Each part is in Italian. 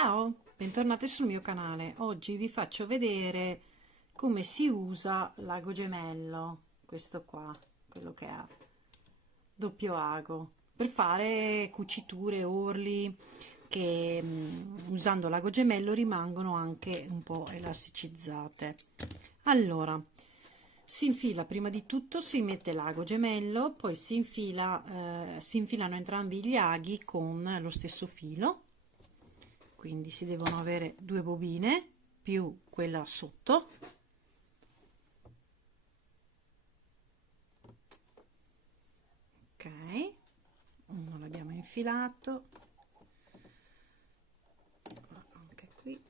Ciao, bentornati sul mio canale. Oggi vi faccio vedere come si usa l'ago gemello, questo qua, quello che ha doppio ago, per fare cuciture, orli che usando l'ago gemello rimangono anche un po' elasticizzate. Allora, si infila prima di tutto, si mette l'ago gemello, poi si infilano entrambi gli aghi con lo stesso filo, quindi si devono avere due bobine più quella sotto. Ok, uno l'abbiamo infilato, anche qui.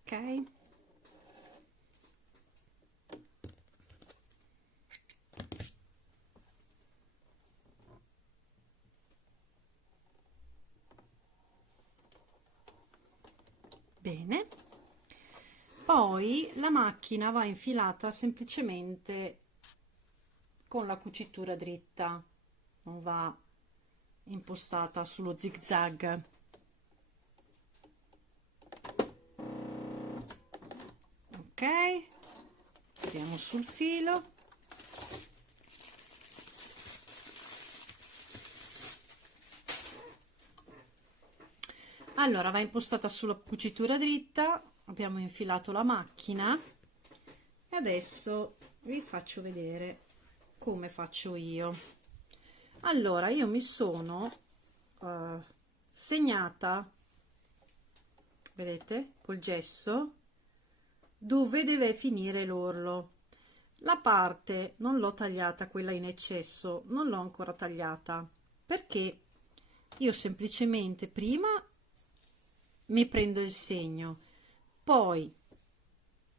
Ok, bene. Poi la macchina va infilata semplicemente con la cucitura dritta, non va impostata sullo zig zag. Ok, tiriamo sul filo. Allora, va impostata sulla cucitura dritta, abbiamo infilato la macchina e adesso vi faccio vedere come faccio io. Allora, io mi sono segnata, vedete, col gesso, dove deve finire l'orlo. La parte non l'ho tagliata, quella in eccesso, non l'ho ancora tagliata, perché io semplicemente prima mi prendo il segno, poi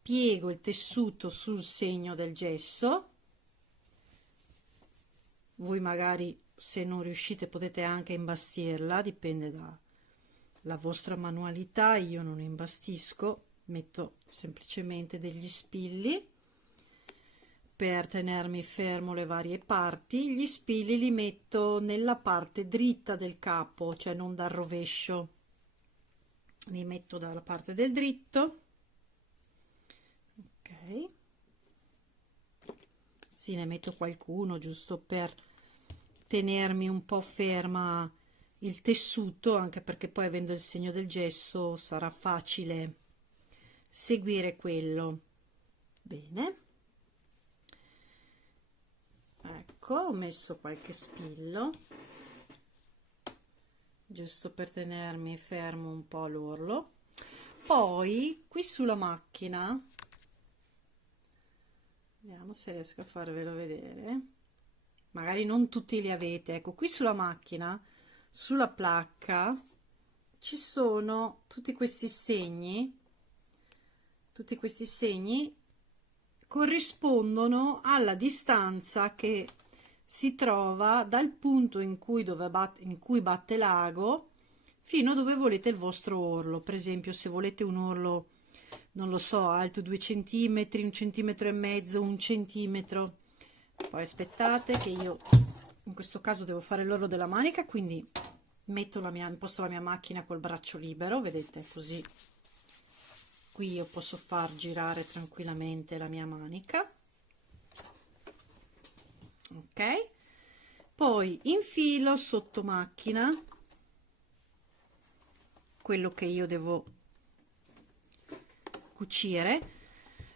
piego il tessuto sul segno del gesso. Voi magari, se non riuscite, potete anche imbastirla, dipende dalla vostra manualità. Io non imbastisco, metto semplicemente degli spilli per tenermi fermo le varie parti. Gli spilli li metto nella parte dritta del capo, cioè non dal rovescio, li metto dalla parte del dritto. Ok, sì, ne metto qualcuno giusto per tenermi un po' ferma il tessuto, anche perché poi, avendo il segno del gesso, sarà facile seguire quello. Bene, ecco, ho messo qualche spillo giusto per tenermi fermo un po' l'orlo. Poi qui sulla macchina, vediamo se riesco a farvelo vedere, magari non tutti li avete. Ecco, qui sulla macchina, sulla placca, ci sono tutti questi segni. Tutti questi segni corrispondono alla distanza che si trova dal punto in cui batte l'ago fino a dove volete il vostro orlo. Per esempio, se volete un orlo, non lo so, alto 2 centimetri, 1 centimetro e mezzo, 1 centimetro. Poi aspettate che io in questo caso devo fare l'orlo della manica, quindi imposto la mia macchina col braccio libero, vedete, così qui io posso far girare tranquillamente la mia manica. Ok, poi infilo sotto macchina quello che io devo cucire.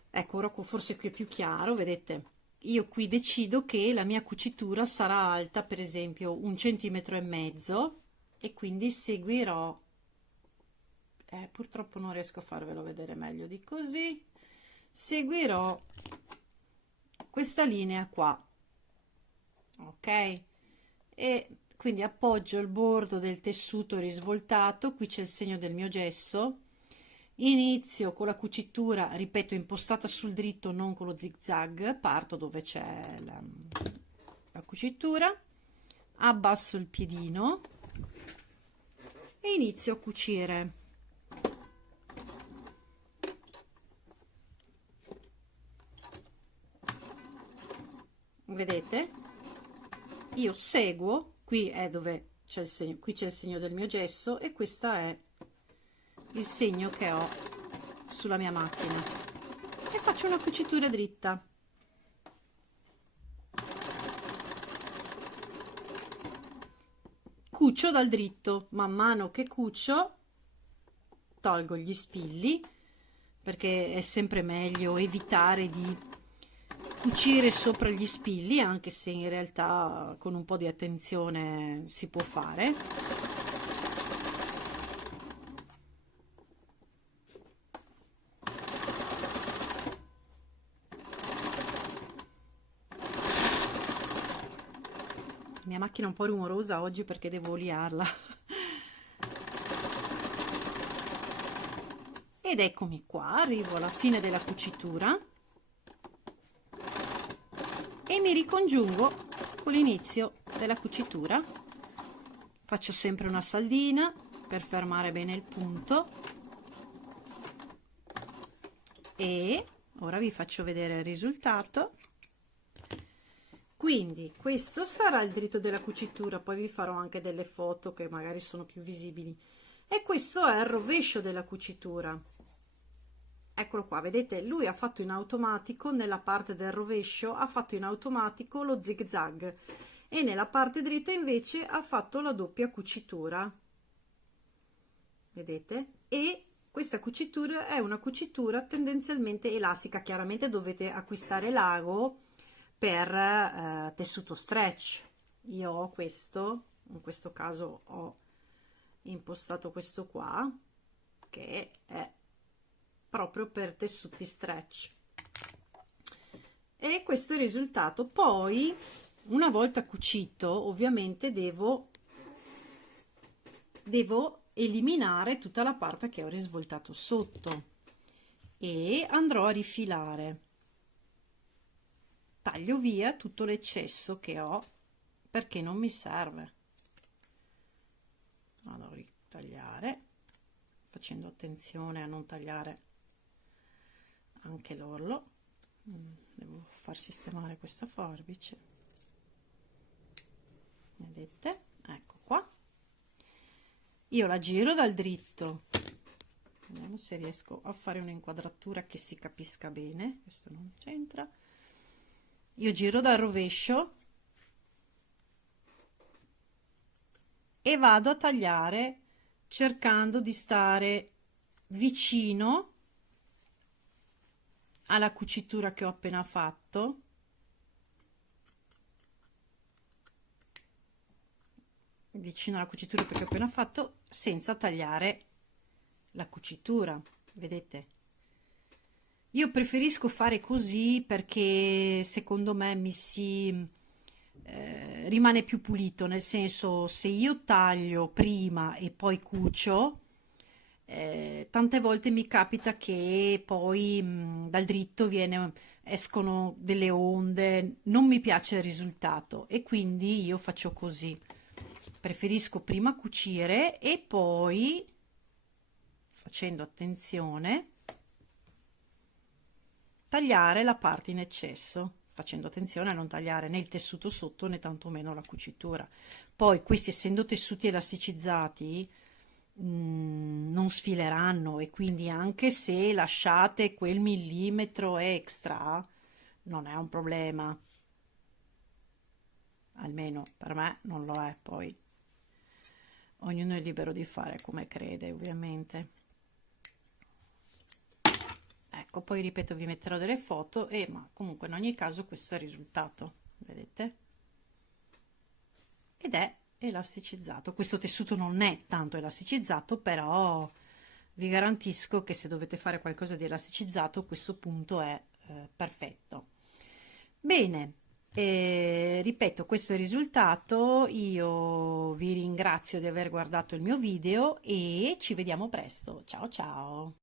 Ecco, ora forse qui è più chiaro, vedete, io qui decido che la mia cucitura sarà alta, per esempio 1,5 centimetri, e quindi seguirò, purtroppo non riesco a farvelo vedere meglio di così, seguirò questa linea qua. Ok, e quindi appoggio il bordo del tessuto risvoltato, qui c'è il segno del mio gesso, inizio con la cucitura, ripeto, impostata sul dritto, non con lo zig zag, parto dove c'è la cucitura, abbasso il piedino e inizio a cucire. Vedete? Io seguo, qui è dove c'è il segno, qui c'è il segno del mio gesso e questo è il segno che ho sulla mia macchina, e faccio una cucitura dritta. Cucio dal dritto, man mano che cucio tolgo gli spilli, perché è sempre meglio evitare di cucire sopra gli spilli, anche se in realtà con un po' di attenzione si può fare. La mia macchina è un po' rumorosa oggi perché devo oliarla. Ed eccomi qua, arrivo alla fine della cucitura e mi ricongiungo con l'inizio della cucitura. Faccio sempre una saldina per fermare bene il punto e ora vi faccio vedere il risultato. Quindi questo sarà il dritto della cucitura, poi vi farò anche delle foto che magari sono più visibili, e questo è il rovescio della cucitura. Eccolo qua, vedete, lui ha fatto in automatico, nella parte del rovescio ha fatto in automatico lo zig zag e nella parte dritta invece ha fatto la doppia cucitura, vedete? E questa cucitura è una cucitura tendenzialmente elastica. Chiaramente dovete acquistare l'ago per tessuto stretch. Io ho questo, in questo caso ho impostato questo qua che è proprio per tessuti stretch, e questo è il risultato. Poi una volta cucito ovviamente devo eliminare tutta la parte che ho risvoltato sotto e andrò a rifilare. Taglio via tutto l'eccesso che ho perché non mi serve. Vado a ritagliare facendo attenzione a non tagliare anche l'orlo. Devo far sistemare questa forbice, vedete? Ecco qua, io la giro dal dritto, vediamo se riesco a fare un'inquadratura che si capisca bene. Questo non c'entra. Io giro dal rovescio e vado a tagliare cercando di stare vicino alla cucitura che ho appena fatto, vicino alla cucitura che ho appena fatto, senza tagliare la cucitura, vedete? Io preferisco fare così perché secondo me rimane più pulito, nel senso, se io taglio prima e poi cucio, tante volte mi capita che poi dal dritto escono delle onde, non mi piace il risultato e quindi io faccio così. Preferisco prima cucire e poi, facendo attenzione, tagliare la parte in eccesso, facendo attenzione a non tagliare né il tessuto sotto né tantomeno la cucitura. Poi questi, essendo tessuti elasticizzati, non sfileranno, e quindi anche se lasciate quel millimetro extra non è un problema, almeno per me non lo è. Poi ognuno è libero di fare come crede, ovviamente. Ecco, poi ripeto, vi metterò delle foto, ma comunque in ogni caso questo è il risultato, vedete? Ed è elasticizzato. Questo tessuto non è tanto elasticizzato, però vi garantisco che se dovete fare qualcosa di elasticizzato questo punto è perfetto. Bene, ripeto, questo è il risultato. Io vi ringrazio di aver guardato il mio video e ci vediamo presto. Ciao ciao.